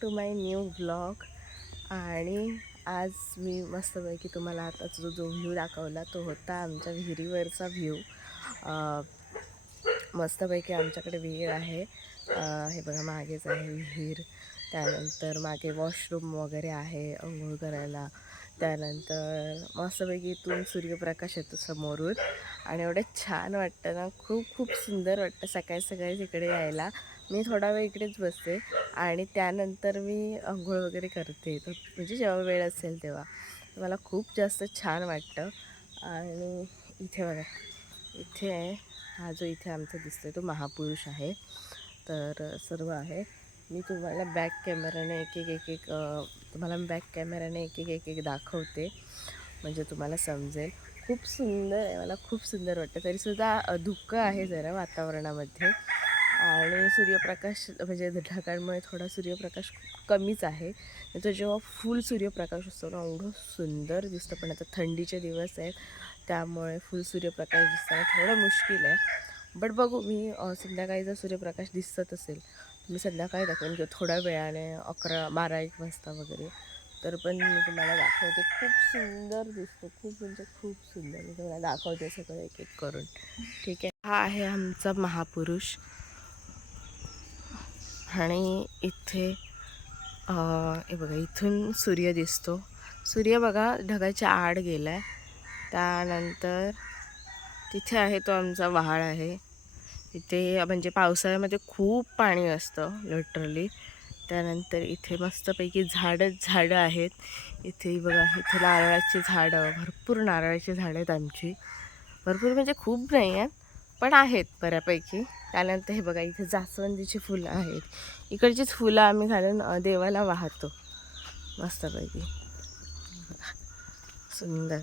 To my new vlog. आणि आज मी मस्तपैकी तुम्हाला आता जो व्ह्यू दाखवला तो होता आमच्या विहिरीवरचा व्ह्यू. मस्तपैकी आमच्याकडे विहीर आहे. हे बघा मागेच आहे विहीर. त्यानंतर मागे वॉशरूम वगैरे आहे अंघोळ करायला. त्यानंतर मस्तपैकी इथून सूर्यप्रकाश येतो समोरून आणि एवढं छान वाटतं ना, खूप खूप सुंदर वाटतं सकाळी सकाळी इकडे यायला. मी थोडा वेळ इकडेच बसते आणि त्यानंतर मी अंघोळ वगैरे करते. तर म्हणजे जेव्हा वेळ असेल तेव्हा मला खूप जास्त छान वाटतं. आणि इथे बघा, इथे हा जो इथे आमचा दिसतोय तो महापुरुष आहे. तर सर्व आहे. मी तुम्हाला बॅक कॅमेराने तुम्हाला बॅक कॅमेराने एक दाखवते म्हणजे तुम्हाला समजेल. खूप सुंदर आहे, मला खूप सुंदर वाटतं. तरीसुद्धा धुकं आहे जरा वातावरणामध्ये आणि सूर्यप्रकाश म्हणजे ढगांमुळे थोडा सूर्यप्रकाश कमीच आहे. तर जेव्हा फुल सूर्यप्रकाश असतो ना एवढं सुंदर दिसतं. पण आता थंडीचे दिवस आहेत त्यामुळे फुल सूर्यप्रकाश दिसताना थोडं मुश्किल आहे. बट बघू, मी संध्याकाळी जर सूर्यप्रकाश दिसत असेल मी संध्याकाळी दाखवेन किंवा थोड्या वेळाने 11-12-1 वाजता वगैरे. तर पण मी तुम्हाला दाखवते. खूप सुंदर दिसतो, खूप म्हणजे खूप सुंदर. मी तुम्हाला दाखवते सगळं एक एक करून. ठीक आहे. हा आहे आमचा महापुरुष. आणि इथे हे बघा इथून सूर्य दिसतो. सूर्य बघा ढगाच्या आड गेला आहे. त्यानंतर तिथे आहे तो आमचा वहाळ आहे. इथे म्हणजे पावसाळ्यामध्ये खूप पाणी असतं लिटरली. त्यानंतर इथे मस्तपैकी झाडं आहेत. इथे बघा इथे नारळाची झाडं, भरपूर नारळाची झाडं आहेत आमची. भरपूर म्हणजे खूप नाही आहेत पण आहेत बऱ्यापैकी. त्यानंतर हे बघा इथे जास्वंदीची फुलं आहेत. इकडचीच फुलं आम्ही घालून देवाला वाहतो मस्तपैकी. सुंदर.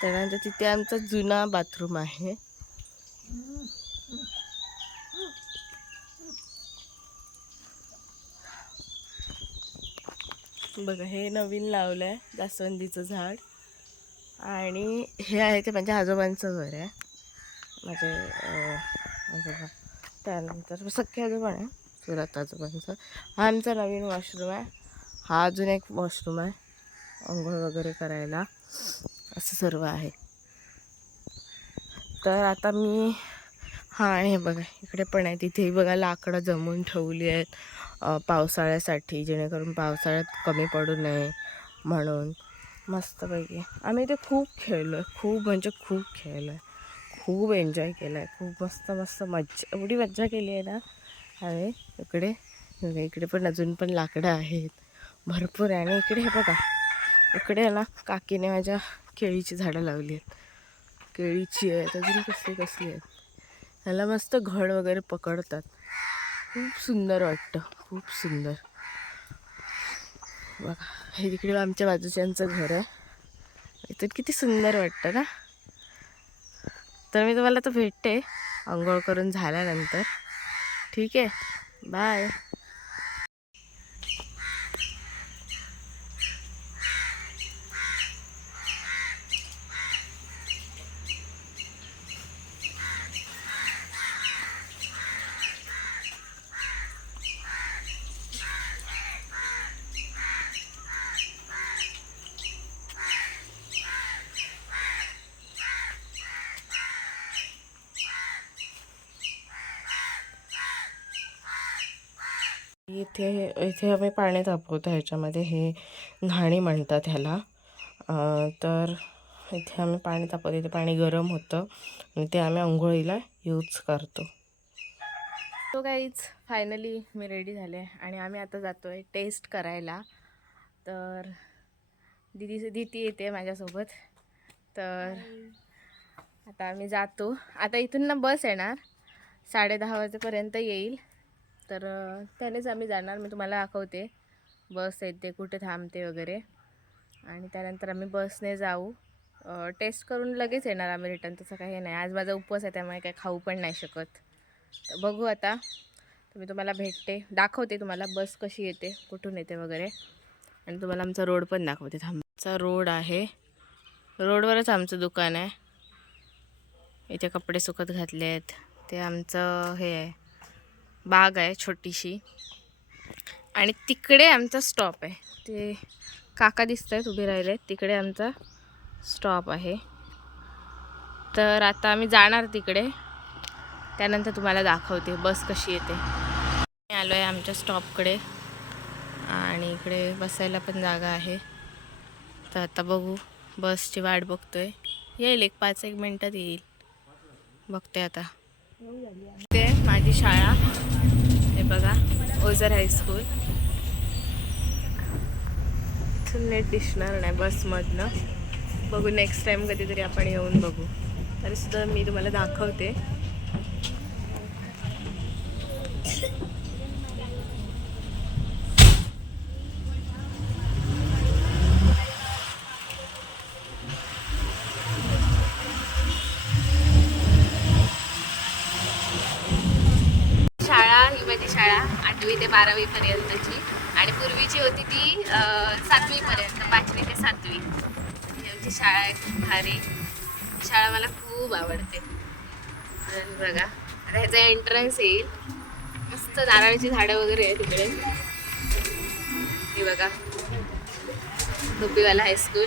त्यानंतर तिथे आमचा जुना बाथरूम आहे. बघा हे नवीन लावलं आहे जास्वंदीचं झाड. आणि हे आहे ते माझ्या आजोबांचं घर आहे. माझे आजोबा. त्यानंतर सख्खे आजोबा आहे चुलत आजोबांचं. हा आमचा नवीन वॉशरूम आहे. हा अजून एक वॉशरूम आहे अंघोळ वगैरे करायला. असं सर्व आहे. तर आता मी हे बघा इकडे पण आहे. तिथेही बघा लाकडं जमवून ठेवली आहेत पावसाळ्यासाठी, जेणेकरून पावसाळ्यात कमी पडू नये म्हणून. मस्तपैकी आम्ही ते खूप खेळलो आहे, खूप म्हणजे खूप खेळलो आहे, खूप एन्जॉय केलं आहे. खूप मस्त मस्त मज्जा, एवढी मज्जा केली आहे ना आम्ही इकडे पण अजून पण लाकडं आहेत भरपूर आहे. आणि इकडे हे बघा इकडे ना काकीने माझ्या केळीची झाडं लावली आहेत. केळीची आहेत, अजून कसली कसली आहेत. ह्याला मस्त घड वगैरे पकडतात. खूप सुंदर वाटतं, खूप सुंदर. बघा हे तिकडे आमच्या बाजूच्यांचं घर आहे. इथं किती सुंदर वाटतं ना. तर मी तुम्हाला तर भेटते अंघोळ करून झाल्यानंतर. ठीक आहे, बाय. इथे इथे आम्ही पाणी तापवतो. ह्याच्यामध्ये हे न्हाणी म्हणतात ह्याला. तर इथे आम्ही पाणी तापवतो. इथे पाणी गरम होतं आणि ते आम्ही अंघोळीला यूज करतो. सो गाईज फायनली मी रेडी झाले आणि आम्ही आता जातो आहे टेस्ट करायला. तर दिदी येते माझ्यासोबत. तर आता आम्ही जातो. आता इथून ना बस येणार 10:30 वाजेपर्यंत येईल. तर त्यानेच आम्ही जाणार. मी तुम्हाला दाखवते बस येते कुठे थांबते वगैरे. आणि त्यानंतर आम्ही बसने जाऊ. टेस्ट करून लगेच येणार आम्ही रिटर्न. तसं काही नाही. आज माझा उपवास आहे त्यामुळे काही खाऊ पण नाही शकत. तर बघू आता. तर मी तुम्हाला भेटते, दाखवते तुम्हाला बस कशी येते, कुठून येते वगैरे. आणि तुम्हाला आमचा रोड पण दाखवते. थांबचा रोड आहे, रोडवरच आमचं दुकान आहे. इथे कपडे सुकत घातले आहेत. ते आमचं हे आहे, बाग आहे छोटीशी. आणि तिकडे आमचा स्टॉप आहे. ते काका दिसत आहेत उभे राहिले, तिकडे आमचा स्टॉप आहे. तर आता आम्ही जाणार तिकडे, त्यानंतर तुम्हाला दाखवते बस कशी येते. आलो आहे आमच्या स्टॉपकडे आणि इकडे बसायला पण जागा आहे. तर आता बघू, बसची वाट बघतोय. येईल 5-1 मिनटात येईल, बघते आता. ते माझी शाळा हे बघा, ओझर हायस्कूल. इथून नेट दिसणार नाही बसमधनं. बघू नेक्स्ट टाइम कधीतरी आपण येऊन बघू. तरी सुद्धा मी तुम्हाला दाखवते. शाळा ही माझी शाळा 8वी ते 12वी पर्यंतची. आणि पूर्वीची होती ती 7वी पर्यंत, 5वी ते 7वी. ही आमची शाळा आहे, खूप भारी शाळा, मला खूप आवडते. आणि बघा आता ह्याचा एंट्रन्स येईल, मस्त नारळाची झाडं वगैरे आहे तिकडे. हे बघा धोबीवाला हायस्कूल,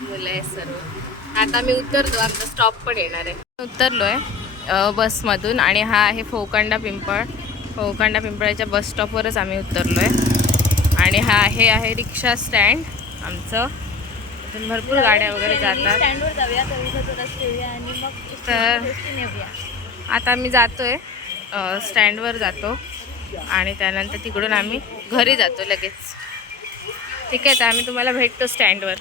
मुलं आहेत सर्व. आता मी उतरतो, आमचा स्टॉप पण येणार आहे. उतरलो आहे बसमधून आणि हा आहे फोकांडा पिंपळ. फोकांडा पिंपळाच्या बस स्टॉपवरच आम्ही उतरलो आहे. आणि हा आहे रिक्षा स्टँड आमचं. इथून भरपूर गाड्या वगैरे जातात. स्टँडवर जाऊया, आणि मग तर आता आम्ही जातोय स्टँडवर जातो आणि त्यानंतर तिकडून आम्ही घरी जातो लगेच. ठीक आहे, तर आम्ही तुम्हाला भेटतो स्टँडवर.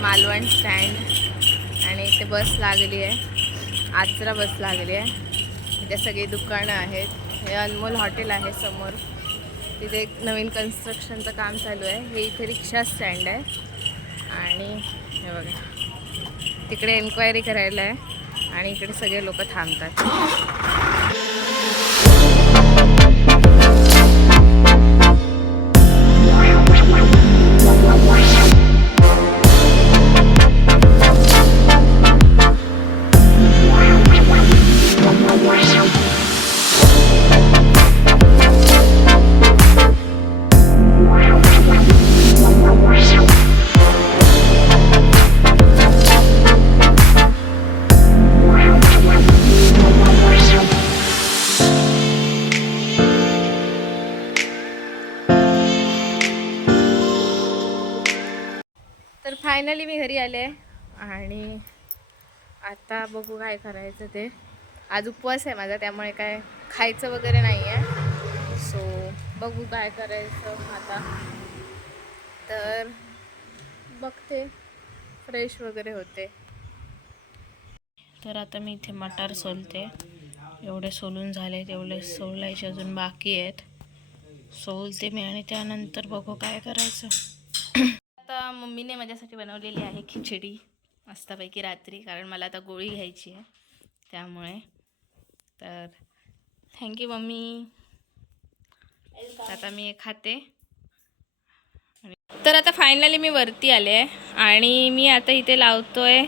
मालवण स्टँड आणि इथे बस लागली आहे, आचरा बस लागली आहे. इथे सगळी दुकानं आहेत. हे अनमोल हॉटेल आहे समोर. तिथे एक नवीन कन्स्ट्रक्शनचं काम चालू आहे. हे इथे रिक्षा स्टँड आहे. आणि हे बघा तिकडे एन्क्वायरी करायला आहे आणि इकडे सगळे लोक थांबतात. तर फायनली मी घरी आले आणि आता बघू काय करायचं ते. आज उपवास आहे माझा, त्यामुळे काय खायचं वगैरे नाही आहे. सो बघू काय करायचं आता. तर बघते, फ्रेश वगैरे होते. तर आता मी इथे मटार सोलते. एवढे सोलून झाले, तेवढे सोलायचे अजून बाकी आहेत. सोलते मी आणि त्यानंतर बघू काय करायचं. आता मम्मीने माझ्यासाठी बनवलेली आहे खिचडी मस्तपैकी रात्री, कारण मला आता गोळी घ्यायची आहे त्यामुळे. तर थँक्यू मम्मी. आता मी खाते. तर आता फायनली मी वरती आले आहे आणि मी आता इथे लावतोय,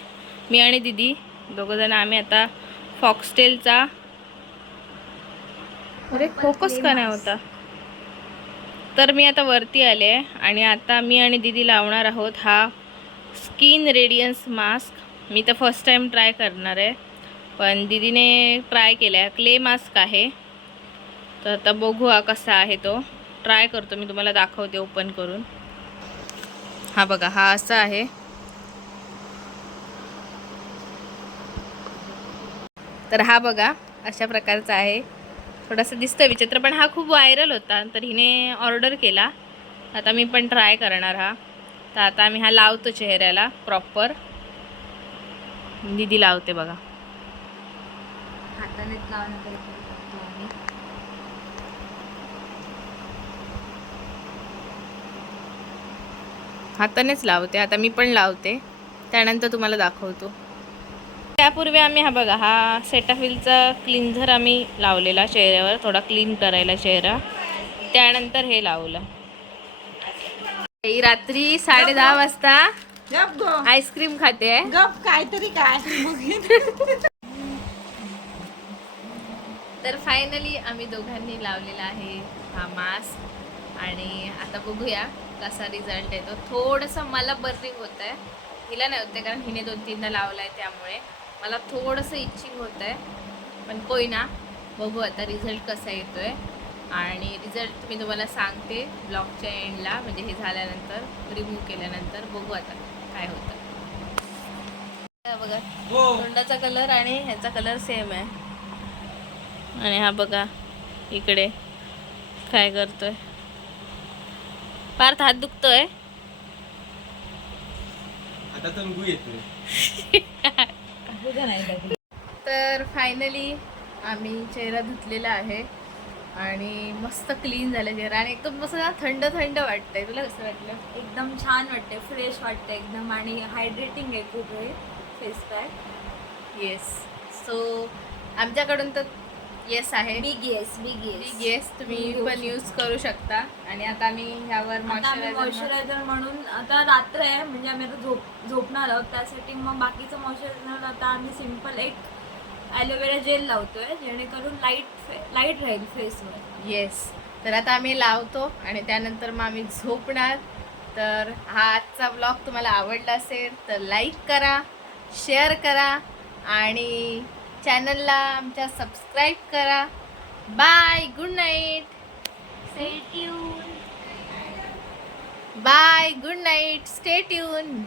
मी आणि दीदी दोघंजण आम्ही आता फॉक्सटेलचा अरे फोकस का नाही होता. तर मी आता वरती आले आणि आता मी आणि दीदी लावणार आहोत हा स्किन रेडियन्स मास्क. मी तर फर्स्ट टाइम ट्राय करणार आहे, पण दीदीने ट्राय केला आहे. क्ले मास्क आहे, तर आता बघू हा कसा आहे. तो ट्राय करतो, मी तुम्हाला दाखवते ओपन करून. हा बघा, हा असा आहे. तर हा बघा अशा प्रकारचा आहे. थोडासा दिसतोय विचित्र, पण हा खूप व्हायरल होता, तर हिने ऑर्डर केला. आता मी पण ट्राय करणार हा. तर आता आम्ही हा लावतो चेहऱ्याला प्रॉपर. दीदी लावते बघा. हातानेच लावणं प्रेफर करतो आम्ही. हातानेच लावते. आता मी पण लावते, त्यानंतर तुम्हाला दाखवतो. त्यापूर्वी आम्ही हा बघा, हा सेटाफिलचा क्लिन्झर आम्ही लावलेला चेहऱ्यावर, थोडा क्लीन करायला चेहरा. त्यानंतर हे लावलं. ही रात्री 10:30 वाजता आईस्क्रीम खाते. गप काहीतरी काय. तर फायनली आम्ही दोघांनी लावलेला आहे हा मास्क, आणि आता बघूया कसा रिझल्ट येतो. थोडंसं मला बर्निंग होत आहे, हिला नाही होते कारण हिने 2-3दा लावला आहे, त्यामुळे मला थोडंसं इचिंग होत आहे. पण कोई ना, बघू आता रिझल्ट कसा येतो आहे. आणि रिझल्ट मी तुम्हाला सांगते ब्लॉगच्या एंडला, म्हणजे हे झाल्यानंतर, रिमूव्ह केल्यानंतर बघू आता काय होतं. बघा तोंडाचा कलर आणि ह्याचा कलर सेम आहे. आणि हा बघा इकडे काय करतोय. पार्थ हात दुखतोय. आता तर गु येतोय. तर फायनली आम्ही चेहरा धुतलेला आहे आणि मस्त क्लीन झालं चेहरा, आणि एकदम मस्त ना थंड थंड वाटतंय. तुला कसं वाटलं? एकदम छान वाटते, फ्रेश वाटते एकदम, आणि हायड्रेटिंग आहे खूप हे फेस पॅक. येस. सो आमच्याकडून तर येस आहे. Big yes, big yes. Big yes. तुम्ही पण यूज करू शकता. आणि आता आम्ही ह्यावर मॉइश्चरायझर म्हणून, आता रात्र आहे म्हणजे आम्ही आता झोपणार आहोत, त्यासाठी मग बाकीचं मॉइश्चरायझर आता आम्ही सिम्पल एक ॲलोवेरा जेल लावतोय, जेणेकरून लाईट राहील फेसवर. येस. तर आता आम्ही लावतो आणि त्यानंतर मग आम्ही झोपणार. तर हा आजचा ब्लॉग तुम्हाला आवडला असेल तर लाईक करा, शेअर करा आणि चॅनलला आमच्या सबस्क्राईब करा. Bye, good night. Stay tune. Bye, good night, stay tune.